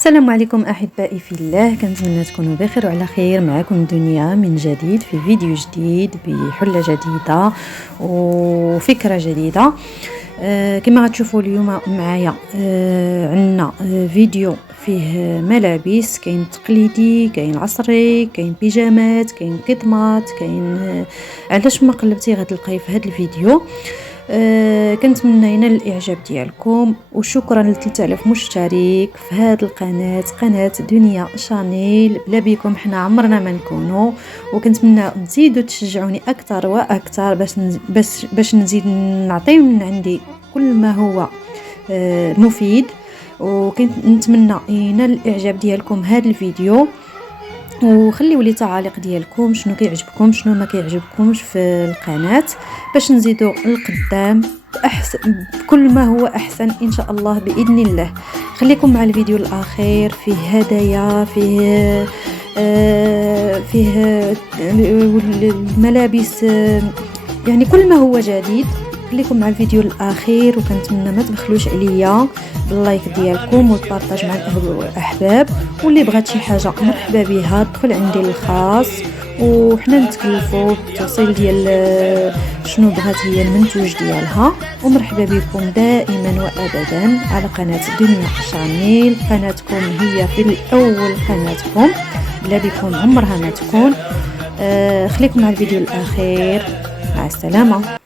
السلام عليكم احبائي في الله، كنتمنى تكونوا بخير وعلى خير. معكم دنيا من جديد في فيديو جديد بحله جديده وفكره جديده. كما غتشوفوا اليوم معايا عندنا فيديو فيه ملابس، كاين تقليدي، كاين عصري، كاين بيجامات، كاين قطمات، كاين علاش ما قلبتي غتلقاي في هذا الفيديو. كنتمنى ينال الاعجاب ديالكم، وشكرا ل 3000 مشترك في هذه القناه، قناه دنيا شانيل. بلا بكم حنا عمرنا ما نكونوا، وكنتمنى تزيدوا تشجعوني اكثر واكثر باش نزيد نعطي من عندي كل ما هو مفيد. وكنتمنى ينال الاعجاب ديالكم هذا الفيديو، وخليوا لي تعاليق ديالكم شنو كيعجبكم شنو ما كيعجبكمش في القناه، باش نزيدوا القدام احسن بكل ما هو احسن ان شاء الله باذن الله. خليكم مع الفيديو الاخير، فيه هدايا، فيه الملابس، يعني كل ما هو جديد. خليكم مع الفيديو الاخير، وكنتمنى ما تبخلوش عليا باللايك ديالكم والبارطاج مع الاهل والاحباب. واللي بغات شي حاجه مرحبا بها تدخل عندي الخاص، وحنا نتكلفوا بالتوصيل ديال شنو بغات هي المنتوج ديالها. ومرحبا بكم دائما وابدا على قناه دنيا شانيل. قناتكم هي في الاول قناتكم، بلا بكم عمرها ما تكون. خليكم مع الفيديو الاخير، مع السلامه.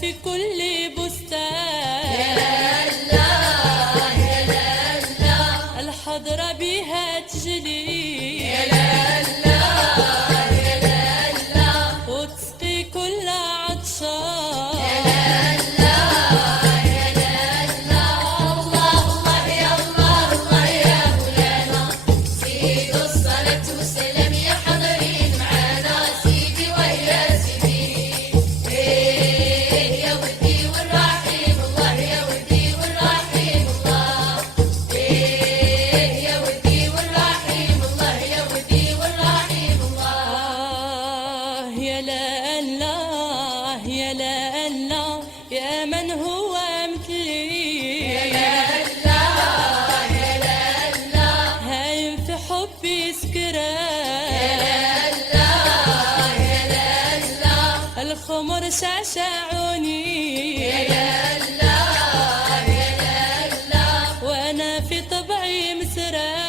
في كل بستان يا الله يا الله، الحضرة بها تجلي يا الله يا الله، وتسقي كل عطشان يا الله يا الله. الله الله يا الله الله يا مولانا، زيدوا الصلاة والسلام يا حاضرين معانا، سيدي ويا سيدي. يا من هو مثلي يا الله يا الله، هايم في حبي سكران يا الله يا الله، الخمر شعشعوني يا الله يا الله، وانا في طبعي مسران.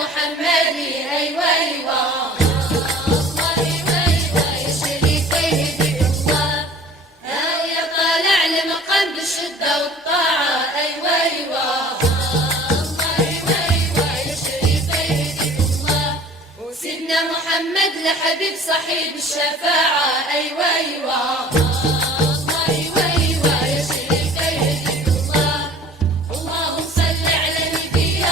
محمدي أيوة أيوة، الله أيوة أيوة يا شريف يهدي الله، هاوية طالع لمقام بالشدة والطاعة أيوة أيوة، الله أيوة أيوة يا شريف يهدي الله، وسيدنا محمد لحبيب صحيب الشفاعة أيوة أيوة. الله أيوة أيوة يا شريف يهدي الله، اللهم صل على نبينا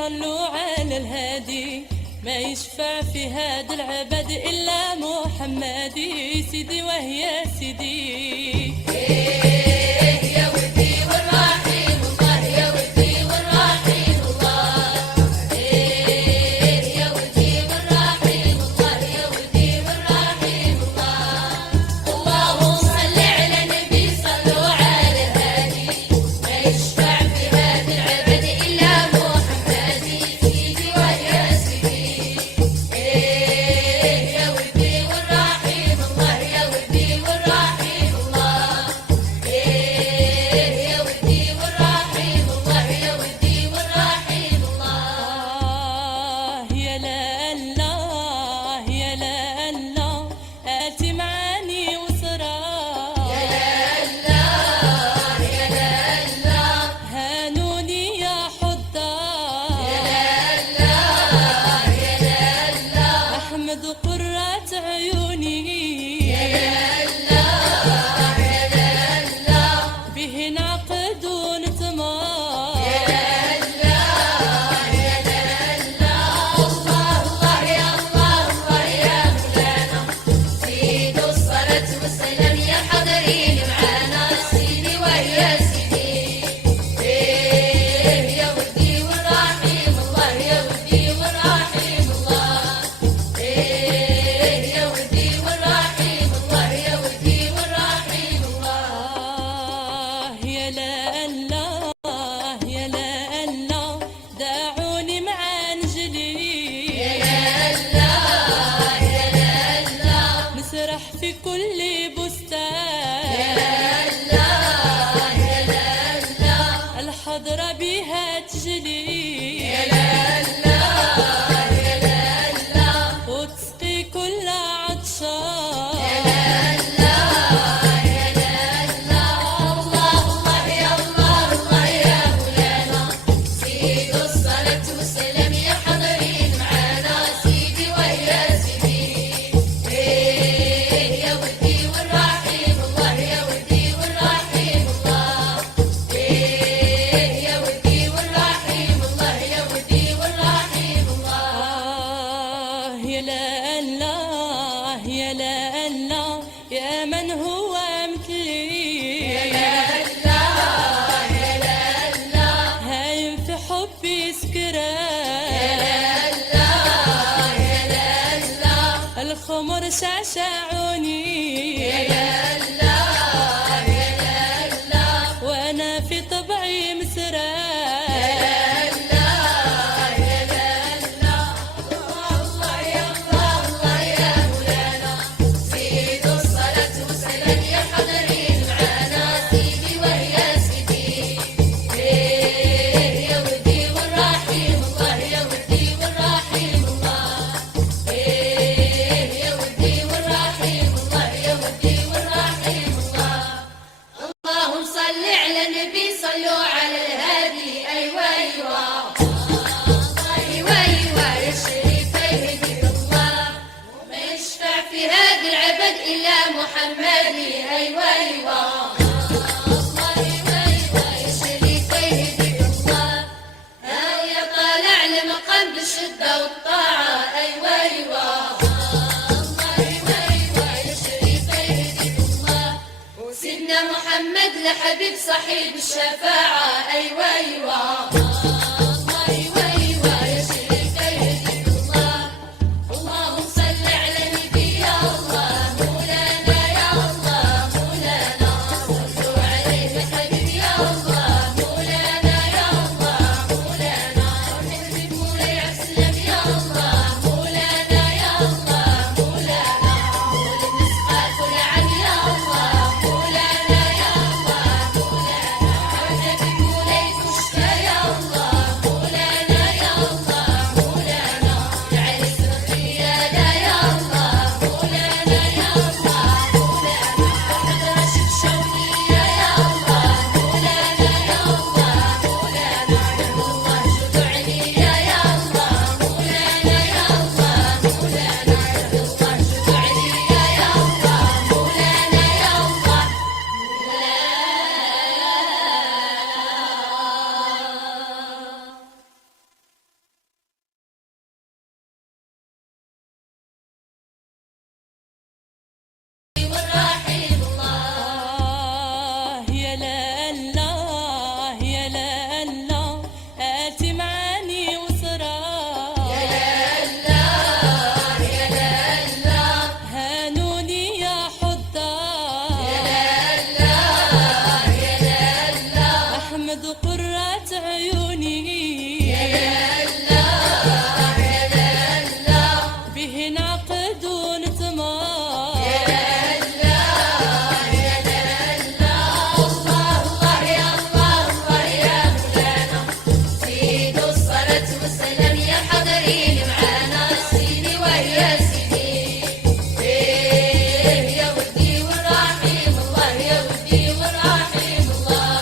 صلوا على الهادي، ما يشفع في هاد العبد إلا محمدي، سيدي وهي سيدي. يا ودي والرحيم الله، يا ودي والرحيم الله، يا ودي والرحيم الله، يا ودي والرحيم الله. اللهم صل على النبي صلوا على الهادي، ما يشفع في هذا العبد إلا محمدي، سيدي ويا سيدي. يا ودي والرحيم الله، يا ودي والرحيم الله، يا ودي والرحيم الله، يا ودي والرحيم الله. يا لا الله يا لا الله، آتي معاني وصرا. يا الله يا الله، هانوني يا حضار. يا الله أحمد قرة عيوني. الله به نعقد ونتمار. الله يا الله الله يا مولانا، زيدوا الصلاة والسلام يا حاضرين معانا، سيدي ويا سيدي. يا ودي والرحيم الله، يا ودي والرحيم الله، يا ودي والرحيم الله، يا ودي والرحيم الله. يا لا الله يا لا الله، دعوني مع نجلي. نسرح في كل بستان. الحضرة بها تجلي. وتسقي كل عطشان. الله يا الله الله يا مولانا، زيدوا الصلاة والسلام يا حاضرين معانا، سيدي ويا سيدي. يا ودي والرحيم الله، يا ودي والرحيم الله، يا ودي والرحيم الله، يا ودي والرحيم الله. يا لا الله يا لا الله، يا من هو مثلي. هايم في حبي سكران. الخمر شعشعوني. وانا في طبعي مسران. الله يا مولانا، زيدوا الصلاة والسلام يا حاضرين معانا، سيدي ويا سيدي. يا ودي والرحيم الله، يا ودي والرحيم الله، يا ودي والرحيم الله، يا ودي والرحيم الله. اللهم صل على النبي صلوا على الهادي. أيوة أيوة أيوة أيوة يا شريف يهديك الله، وما يشفع في هذا العبد إلا محمدي. أيوة أيوة أيوة أيوة يا شريف يهديك الله، يا طالع لمقام بالشدة والطاعة. أيوة أيوة أيوة أيوة يا شريف يهديك الله، وسيدنا محمد لحبيب صحيب الشفاعة. أيوة أيوة أيوة أيوة يا شريف يهديك الله. اللهم صل على النبي يا الله، مولانا يا الله مولانا، صلوا عليه يا حبيبي يا الله، مولانا يا الله مولانا، ونحبك مولاي عسلم يا الله، مولانا يا الله مولانا، ولنسقى كل عام يا الله، مولانا يا الله مولانا، ونحبك مولاي تشفى يا الله. به نعقد ونتمار والسلام يا حاضرين معانا سيدي ويا سيدي يا ودي والرحيم الله يا ودي والرحيم الله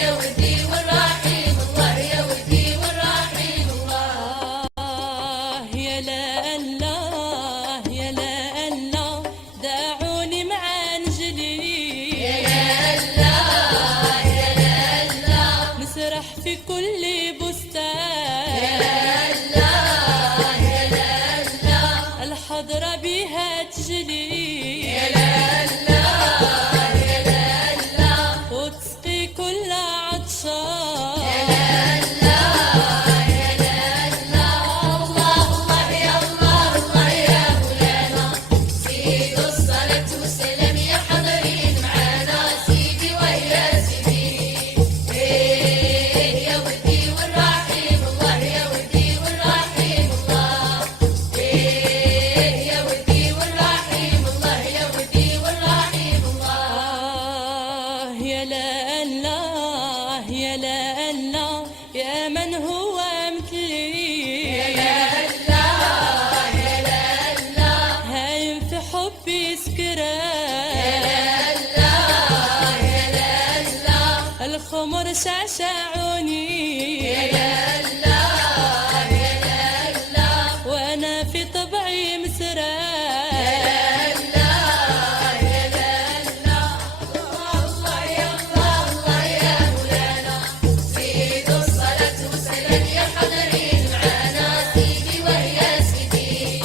يا ودي والرحيم الله يا ودي والرحيم الله يا لا الله يا لا الله دعوني مع انجلي نسرح في كل بستان الحضرة بها تجلي وتسقي كل عطشان الصلاة والسلام يا حاضرين معانا سيدي ويا سيدي يا ودي والرحيم الله يا ودي والرحيم الله يا ودي والرحيم الله يا ودي والرحيم الله يا لا الله يا لا الله يا من هو مثلي هايم في حبي سكران الخمر شعشعوني وانا في طبعي مسران الصلاة والسلام يا حاضرين معانا سيدي ويا سيدي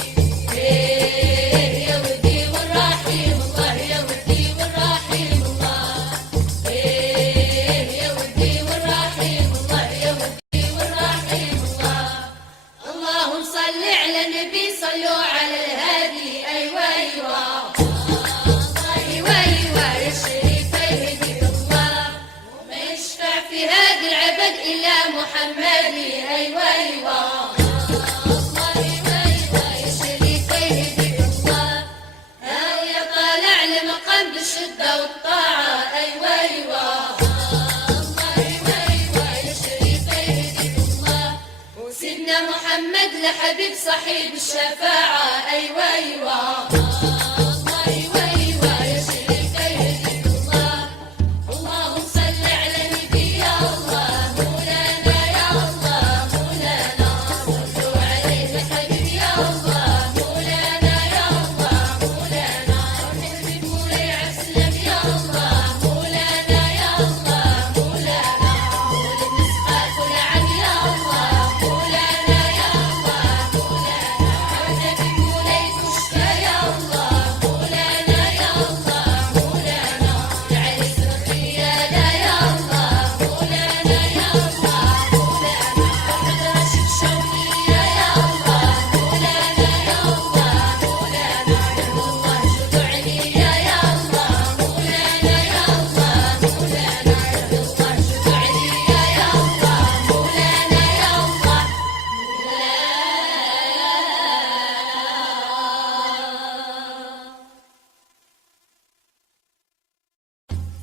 يا ودي والرحيم الله يا ودي والرحيم الله يا ودي والرحيم الله يا ودي والرحيم الله اللهم صل على النبي صلوا على الهادي أيوة أيوة أيوة أيوة يا شريف يهديك الله وما يشفع في هذا العبد إلا محمدي أيوة أيوة يا شريف يهديك الله يا طالع لمقام بالشدة والطاعة أيوة أيوة يا شريف يهديك الله وسيدنا محمد لحبيب صحيب الشفاعة أيوة أيوة يا شريف يهديك الله اللهم صل على النبي يا الله مولانا يا الله مولانا صلوا عليه يا حبيبي يا الله مولانا يا الله مولانا حبيبي مولاي عسلم يا الله مولانا يا الله مولانا مولى النسخة كل عام يا الله مولانا يا الله مولانا حبيبي مولاي تشفى يا الله مولانا يا الله مولانا العريس القيادة يا الله مولانا يا الله مولانا أحمد رشيد شوقية يا الله مولانا يا الله مولانا الله شدوا عليا يا الله مولانا يا الله مولانا الله شدوا عليا يا الله مولانا يا الله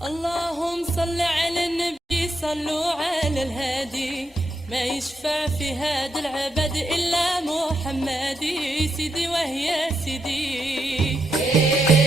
اللهم صل على النبي صلوا على الهادي ما يشفع في هذا العبد إلا محمدي سيدي وهي سيدي